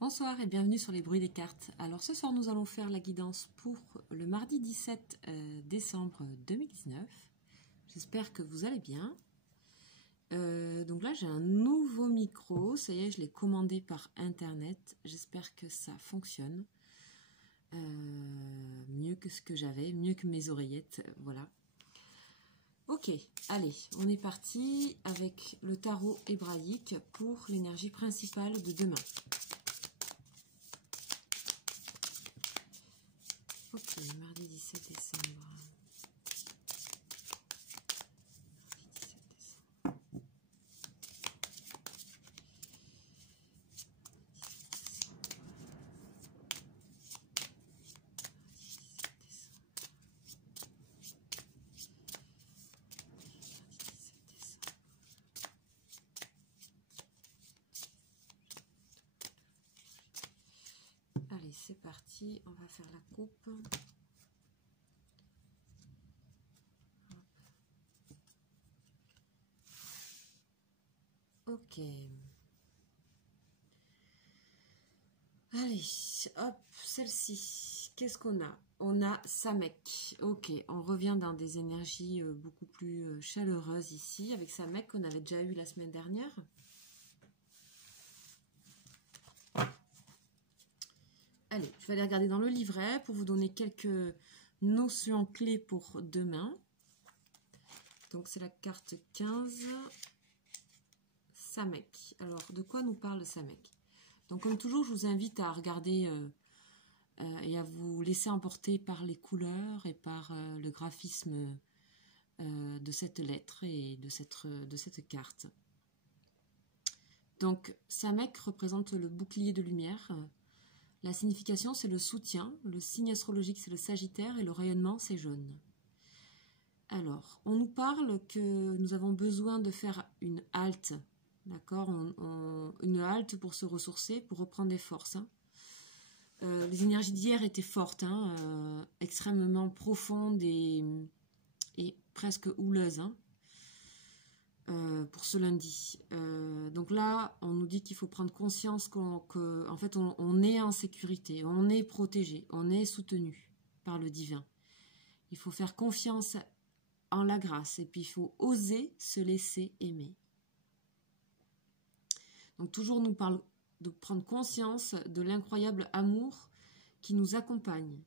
Bonsoir et bienvenue sur les bruits des cartes. Alors ce soir nous allons faire la guidance pour le mardi 17 décembre 2019. J'espère que vous allez bien. Donc là j'ai un nouveau micro, ça y est, je l'ai commandé par internet. J'espère que ça fonctionne mieux que ce que j'avais, mieux que mes oreillettes, voilà. Ok, allez, on est parti avec le tarot hébraïque pour l'énergie principale de demain. Ok, mardi 17 décembre. Allez, c'est parti, on va faire la coupe. Ok. Allez, hop, celle-ci. Qu'est-ce qu'on a? On a Samek. Ok, on revient dans des énergies beaucoup plus chaleureuses ici, avec Samek qu'on avait déjà eu la semaine dernière. Allez, je vais aller regarder dans le livret pour vous donner quelques notions clés pour demain. Donc, c'est la carte 15. Samek. Alors, de quoi nous parle Samek? Donc, comme toujours, je vous invite à regarder et à vous laisser emporter par les couleurs et par le graphisme de cette lettre et de cette carte. Donc, Samek représente le bouclier de lumière. La signification, c'est le soutien. Le signe astrologique, c'est le Sagittaire et le rayonnement, c'est jaune. Alors, on nous parle que nous avons besoin de faire une halte. D'accord, une halte pour se ressourcer, pour reprendre des forces. Hein. Les énergies d'hier étaient fortes, hein, extrêmement profondes et presque houleuses hein, pour ce lundi. Donc là, on nous dit qu'il faut prendre conscience qu'en fait, on est en sécurité, on est protégé, on est soutenu par le divin. Il faut faire confiance en la grâce et puis il faut oser se laisser aimer. Donc toujours nous parle de prendre conscience de l'incroyable amour qui nous accompagne.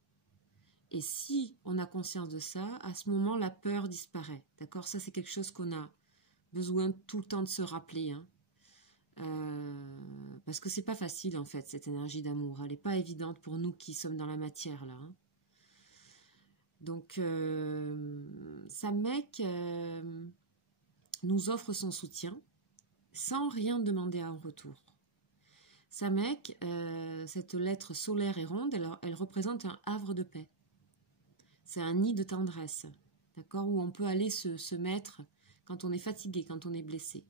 Et si on a conscience de ça, à ce moment, la peur disparaît. D'accord? Ça, c'est quelque chose qu'on a besoin tout le temps de se rappeler. Hein. Parce que c'est pas facile, en fait, cette énergie d'amour. Elle n'est pas évidente pour nous qui sommes dans la matière, là. Hein. Donc, Samek nous offre son soutien sans rien demander en retour. Samek, cette lettre solaire et ronde, elle représente un havre de paix. C'est un nid de tendresse, d'accord, où on peut aller se mettre quand on est fatigué, quand on est blessé,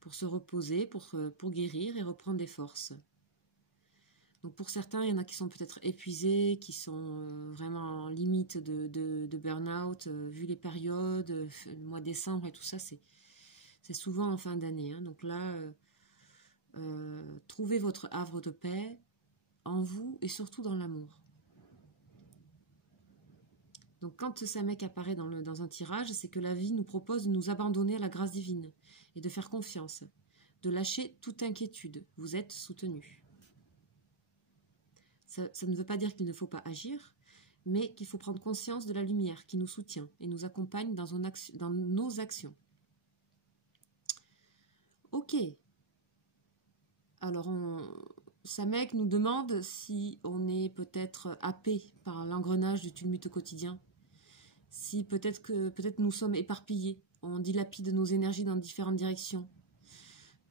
pour se reposer, pour guérir et reprendre des forces. Donc pour certains, il y en a qui sont peut-être épuisés, qui sont vraiment en limite de burn-out, vu les périodes, le mois de décembre et tout ça, c'est souvent en fin d'année. Hein. Donc là, trouvez votre havre de paix en vous et surtout dans l'amour. Donc quand Samek apparaît dans un tirage, c'est que la vie nous propose de nous abandonner à la grâce divine et de faire confiance, de lâcher toute inquiétude. Vous êtes soutenu. Ça ne veut pas dire qu'il ne faut pas agir, mais qu'il faut prendre conscience de la lumière qui nous soutient et nous accompagne dans nos actions. Ok. Alors, Samek nous demande si on est peut-être happé par l'engrenage du tumulte quotidien, si peut-être nous sommes éparpillés, on dilapide nos énergies dans différentes directions.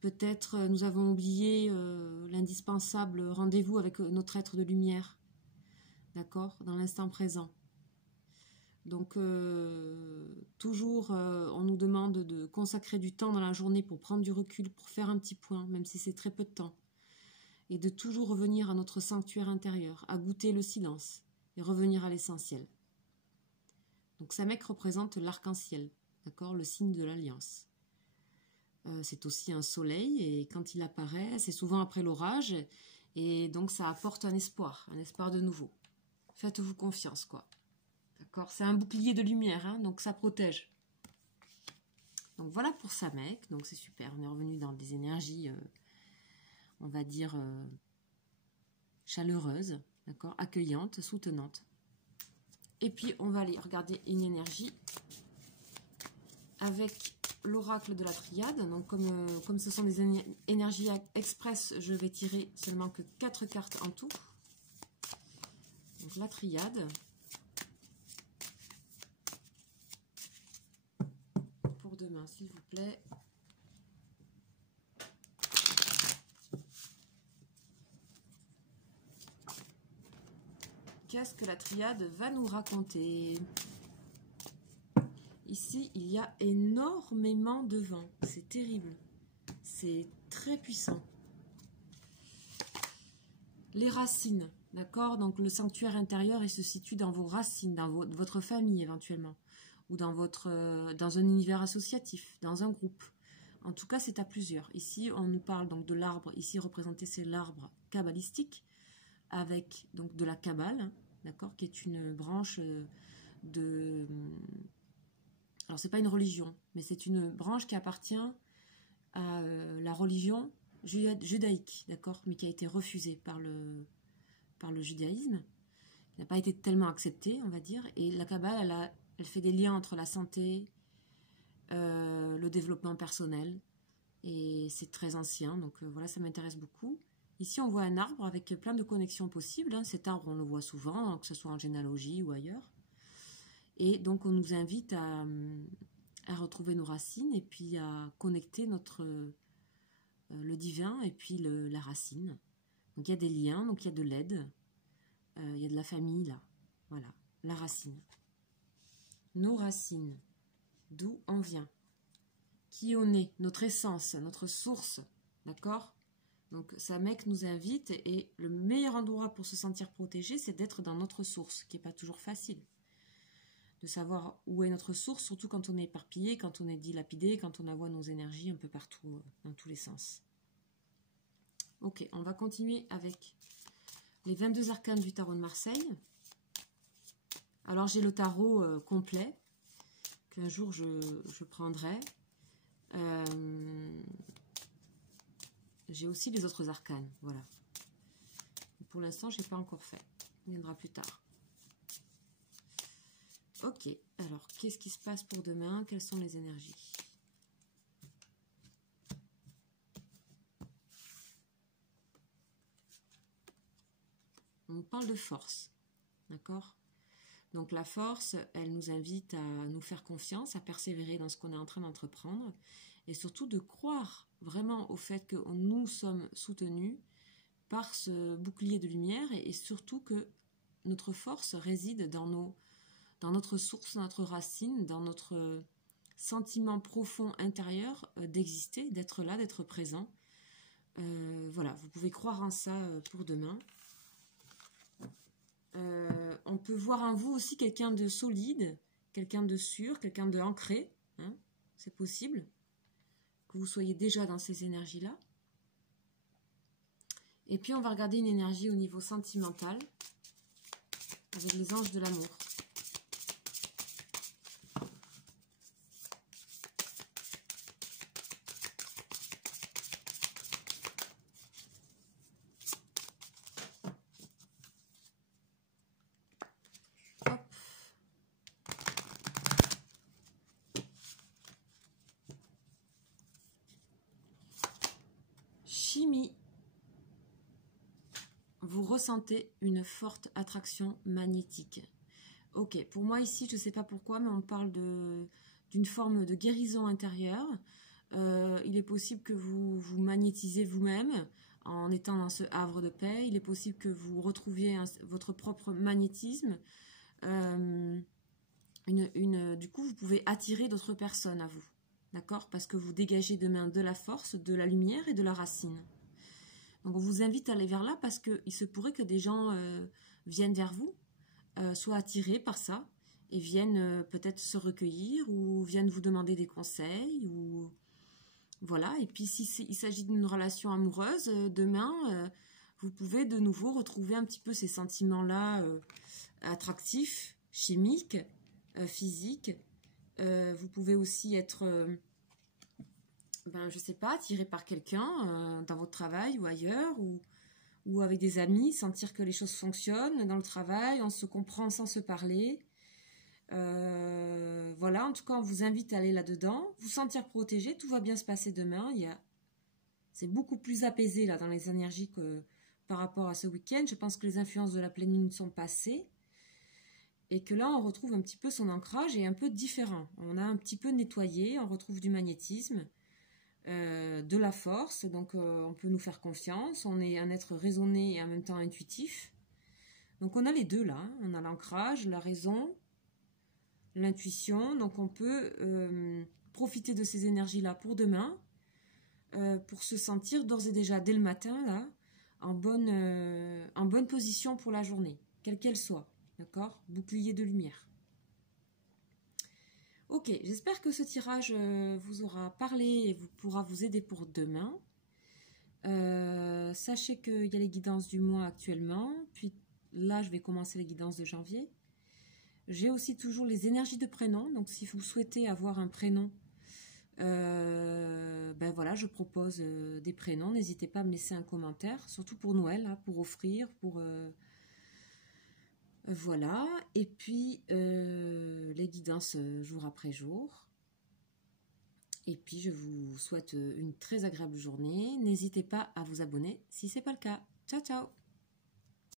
Peut-être nous avons oublié l'indispensable rendez-vous avec notre être de lumière, d'accord, dans l'instant présent. Donc, toujours, on nous demande de consacrer du temps dans la journée pour prendre du recul, pour faire un petit point, même si c'est très peu de temps. Et de toujours revenir à notre sanctuaire intérieur, à goûter le silence et revenir à l'essentiel. Donc Samek représente l'arc-en-ciel, d'accord, le signe de l'alliance. c'est aussi un soleil, et quand il apparaît, c'est souvent après l'orage, et donc ça apporte un espoir de nouveau. Faites-vous confiance, quoi. D'accord? C'est un bouclier de lumière, hein, donc ça protège. Donc voilà pour Samek, donc c'est super. On est revenu dans des énergies, on va dire, chaleureuses, d'accord? Accueillantes, soutenantes. Et puis on va aller regarder une énergie avec l'oracle de la triade. Donc comme ce sont des énergies express, je vais tirer seulement que 4 cartes en tout. Donc la triade. Pour demain, s'il vous plaît. Qu'est-ce que la triade va nous raconter? Ici, il y a énormément de vent. C'est terrible. C'est très puissant. Les racines, d'accord? Donc le sanctuaire intérieur, il se situe dans vos racines, dans votre famille éventuellement, ou dans un univers associatif, dans un groupe. En tout cas, c'est à plusieurs. Ici, on nous parle donc de l'arbre. Ici, représenté, c'est l'arbre kabbalistique, avec donc de la Kabbale, d'accord, qui est une branche de... Alors, c'est pas une religion, mais c'est une branche qui appartient à la religion judaïque, d'accord, mais qui a été refusée par le judaïsme. Elle n'a pas été tellement acceptée, on va dire. Et la Kabbale, elle fait des liens entre la santé, le développement personnel, et c'est très ancien, donc voilà, ça m'intéresse beaucoup. Ici, on voit un arbre avec plein de connexions possibles. Hein. Cet arbre, on le voit souvent, que ce soit en généalogie ou ailleurs. Et donc, on nous invite à retrouver nos racines et puis à connecter le divin et puis la racine. Donc, il y a des liens, donc il y a de l'aide, il y a de la famille, là. Voilà, la racine. Nos racines, d'où on vient, qui on est, notre essence, notre source, d'accord? Donc, Samek nous invite, et le meilleur endroit pour se sentir protégé, c'est d'être dans notre source, qui n'est pas toujours facile. De savoir où est notre source, surtout quand on est éparpillé, quand on est dilapidé, quand on envoie nos énergies un peu partout, dans tous les sens. Ok, on va continuer avec les 22 arcanes du tarot de Marseille. Alors, j'ai le tarot complet, qu'un jour je prendrai. J'ai aussi les autres arcanes, voilà. Pour l'instant, je n'ai pas encore fait. Il viendra plus tard. Ok, alors, qu'est-ce qui se passe pour demain? Quelles sont les énergies? On parle de force, d'accord? Donc la force, elle nous invite à nous faire confiance, à persévérer dans ce qu'on est en train d'entreprendre, et surtout de croire vraiment au fait que nous sommes soutenus par ce bouclier de lumière, et surtout que notre force réside dans notre source, dans notre racine, dans notre sentiment profond intérieur d'exister, d'être là, d'être présent. Voilà, vous pouvez croire en ça pour demain. On peut voir en vous aussi quelqu'un de solide, quelqu'un de sûr, quelqu'un de ancré. Hein, c'est possible que vous soyez déjà dans ces énergies-là. Et puis, on va regarder une énergie au niveau sentimental avec les anges de l'amour. Chimie. Vous ressentez une forte attraction magnétique. Ok, pour moi ici, je ne sais pas pourquoi, mais on parle d'une forme de guérison intérieure. Il est possible que vous vous magnétisez vous-même en étant dans ce havre de paix. Il est possible que vous retrouviez votre propre magnétisme. Du coup, vous pouvez attirer d'autres personnes à vous. D'accord? Parce que vous dégagez demain de la force, de la lumière et de la racine. Donc, on vous invite à aller vers là parce qu'il se pourrait que des gens viennent vers vous, soient attirés par ça et viennent peut-être se recueillir ou viennent vous demander des conseils ou Voilà, et puis si il s'agit d'une relation amoureuse, demain, vous pouvez de nouveau retrouver un petit peu ces sentiments-là attractifs, chimiques, physiques. Vous pouvez aussi être, je sais pas, attiré par quelqu'un dans votre travail ou ailleurs, ou avec des amis, sentir que les choses fonctionnent dans le travail, on se comprend sans se parler. Voilà, en tout cas, on vous invite à aller là-dedans, vous sentir protégé, tout va bien se passer demain. C'est beaucoup plus apaisé là dans les énergies que par rapport à ce week-end. Je pense que les influences de la pleine lune sont passées et que là, on retrouve un petit peu son ancrage et un peu différent. On a un petit peu nettoyé, on retrouve du magnétisme, de la force, donc on peut nous faire confiance. On est un être raisonné et en même temps intuitif. Donc on a les deux là, hein. On a l'ancrage, la raison, l'intuition, donc on peut profiter de ces énergies-là pour demain, pour se sentir d'ores et déjà dès le matin là, en bonne position pour la journée, quelle qu'elle soit, d'accord? Bouclier de lumière. Ok, j'espère que ce tirage vous aura parlé et pourra vous aider pour demain. Sachez qu'il y a les guidances du mois actuellement, puis là je vais commencer les guidances de janvier. J'ai aussi toujours les énergies de prénom, donc si vous souhaitez avoir un prénom, voilà, je propose des prénoms. N'hésitez pas à me laisser un commentaire, surtout pour Noël, hein, pour offrir, voilà. Et puis les guidances jour après jour. Et puis je vous souhaite une très agréable journée. N'hésitez pas à vous abonner si ce n'est pas le cas. Ciao ciao.